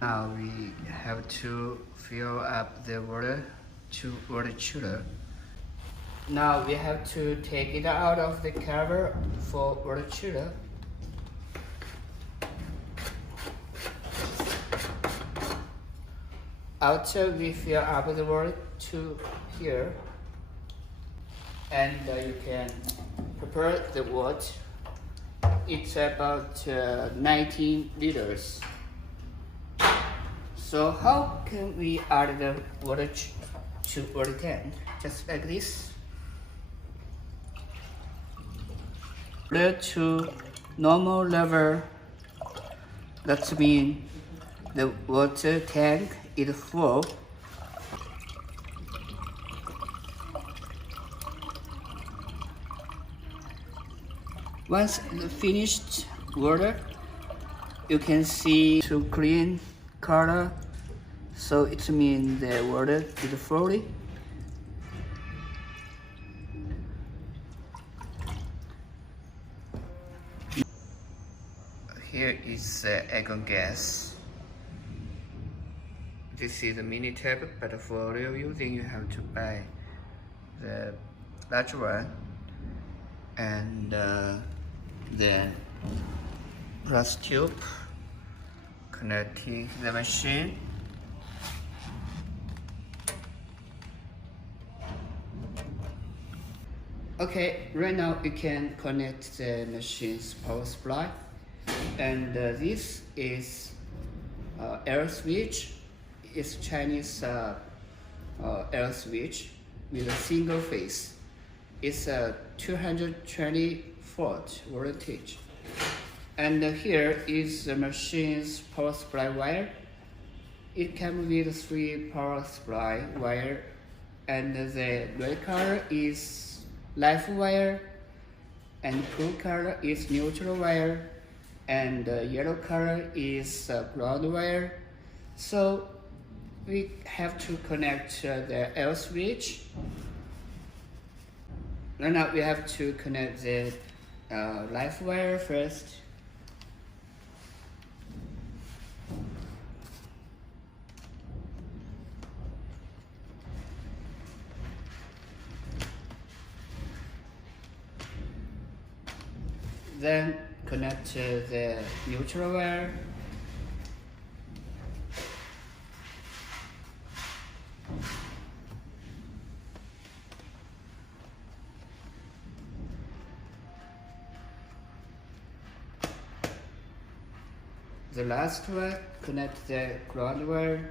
Now we have to fill up the water to water chiller. Now we have to take it out of the cover for water chiller. After we fill up the water to here, and you can prepare the water. It's about 19 liters. So how can we add the water to water tank? Just like this. Water to normal level. That means the water tank is full. Once the finished water, you can see to green color, so it means the water is fully. Here is argon gas. This is a mini tap, but for real using you have to buy the large one, and then brass tube connecting the machine. Okay, right now you can connect the machine's power supply, and this is air switch. It's Chinese air switch with a single phase. It's a 220 volt voltage. And here is the machine's power supply wire. It comes with 3 power supply wire, and the red color is live wire, and blue color is neutral wire, and yellow color is ground wire. So we have to connect the air switch. Right now we have to connect the live wire first. Then connect the neutral wire. The last one, connect the ground wire.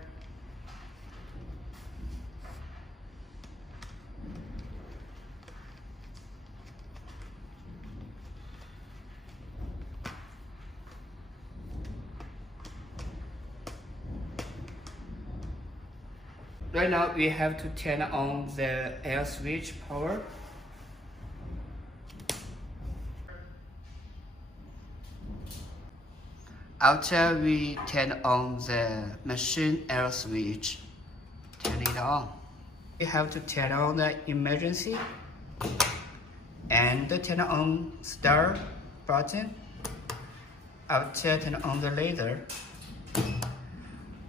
Right now we have to turn on the air switch power. After we turn on the machine air switch, turn it on. We have to turn on the emergency and turn on start button. After turn on the laser.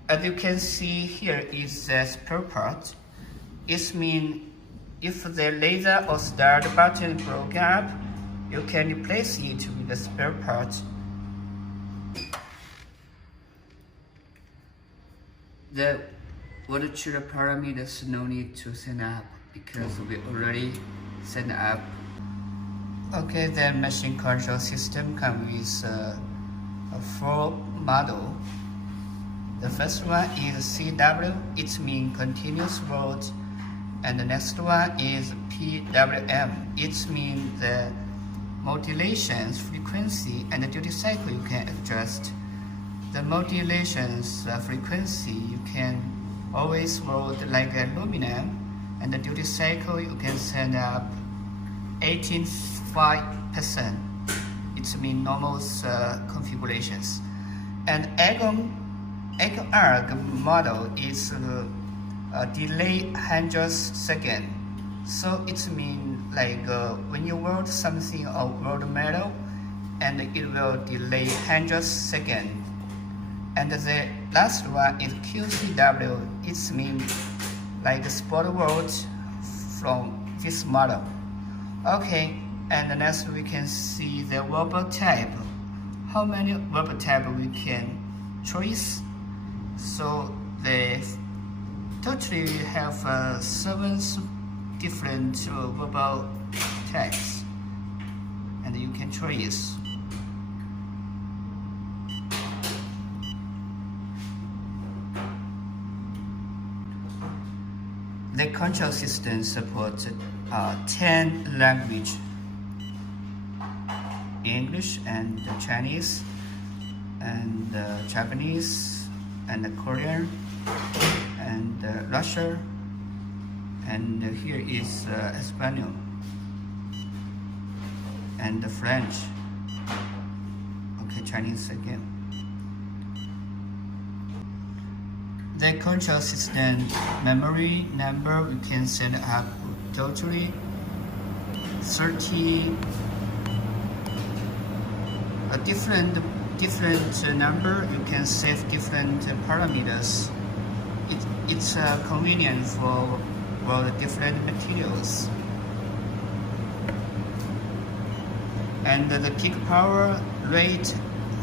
As you can see, here is the spare part. It means if the laser or start button broke up, you can replace it with the spare part. The water chiller parameters no need to set up because we already set up. Okay, the machine control system comes with a 4 model. The first one is CW, it means continuous volt, and the next one is PWM, it means the modulations frequency and the duty cycle you can adjust. The modulations frequency you can always volt like aluminum, and the duty cycle you can set up 85%. It means normal configurations. And arc model is delay 100 seconds. So it means like when you weld something or weld metal, and it will delay 100 seconds. And the last one is QCW. It's mean like sport watch from this model. Okay, and next we can see the wobble type. How many wobble type we can choose? So the totally we have 7 different wobble types, and you can choose. The control system supports 10 languages: English and Chinese, and Japanese, and Korean, and Russian, and here is Espanol, and French. Okay, Chinese again. The control system memory number we can set up totally 30 a different number. You can save different parameters. It's convenient for the different materials. And the peak power rate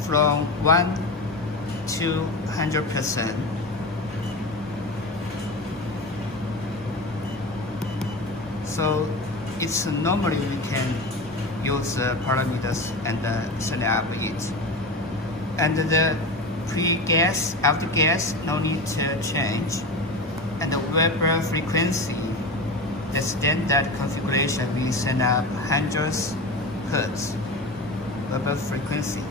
from 1 to 100%. So it's normally we can use parameters and set up it. And the pre-gas, after gas, no need to change. And the Weber frequency, the standard configuration, we set up 100 Hertz Weber frequency.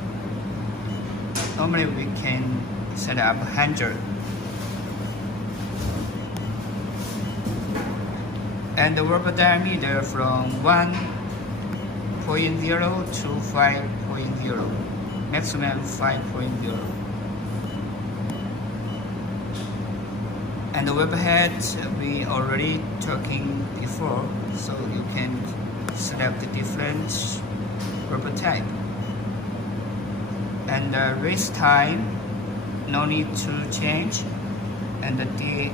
Normally we can set up 100. And the Weber diameter from 1.0 to 5.0, maximum 5.0. And the Weber head we already talking before, so you can select the different Weber type. And the race time, no need to change. And the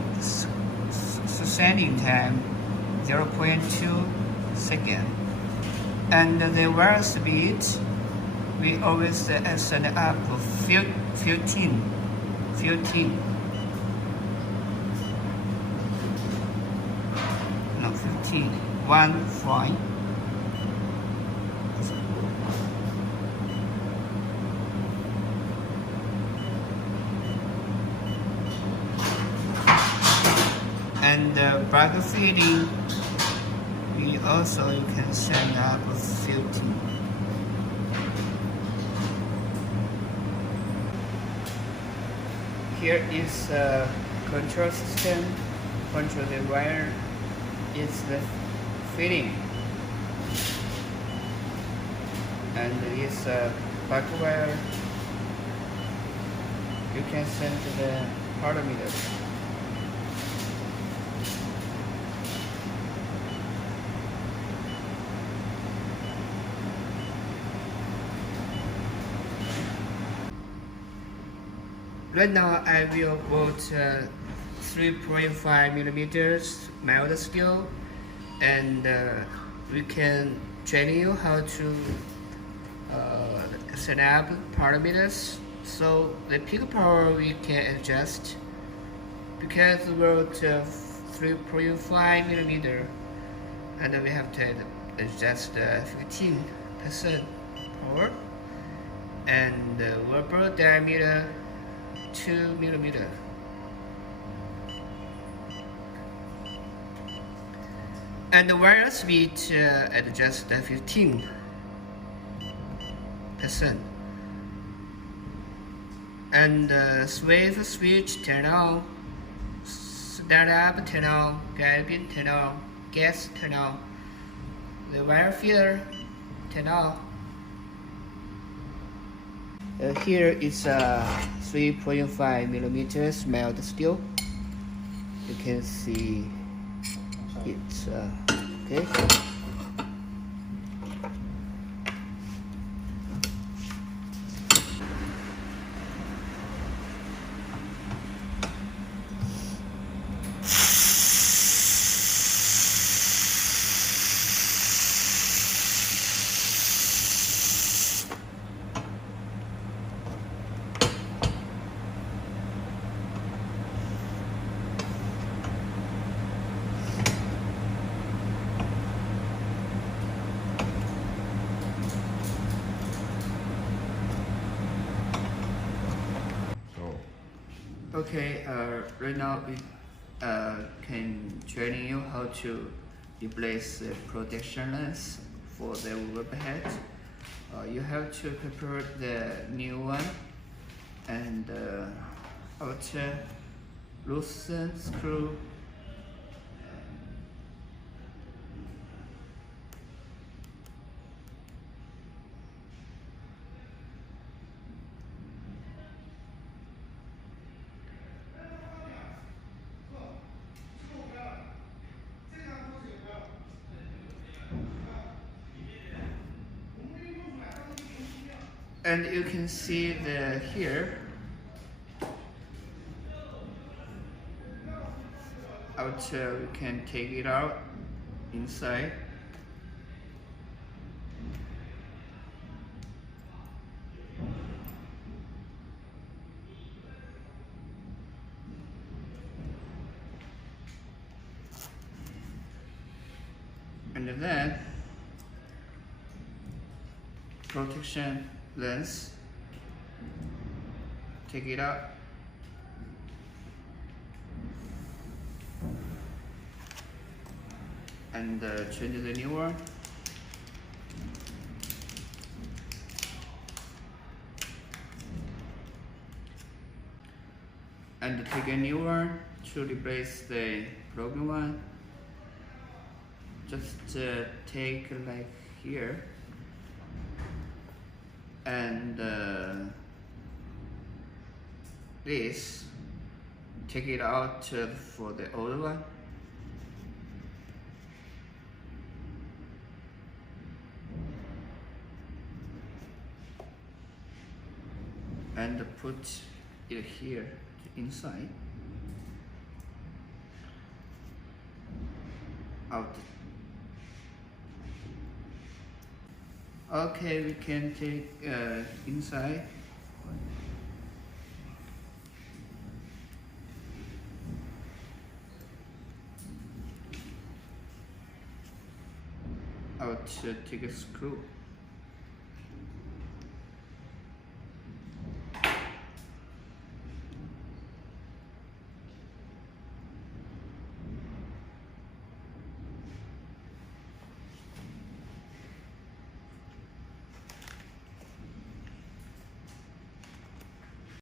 sending time, 0.2 seconds. And the wire speed, we always set up 15. 1 point. And the bag feeding, we also you can set up 15. Here is a control system. Control the wire is the feeding, and this back wire you can send the parameters. Right now I will put 3.5 millimeters mild steel, and we can train you how to set up parameters. So the peak power we can adjust, because we're 3.5 millimeter, and we have to adjust 15% power, and Weber diameter 2 millimeter. And the wire speed adjust 15%. And swivel switch turn on, start up turn on, guide turn on, gas turn on, the wire feeder turn on. Here is 3.5 millimeters mild steel. You can see it's okay. Okay, right now we can training you how to replace the protection lens for the overhead. You have to prepare the new one and outer loosen screw. And you can see the here outer we can take it out inside. And then protection lens, take it out and change the new one. And take a new one to replace the broken one. Just take like here and this, take it out for the old one. And put it here inside. Out. Okay, we can take inside. Out, take a screw.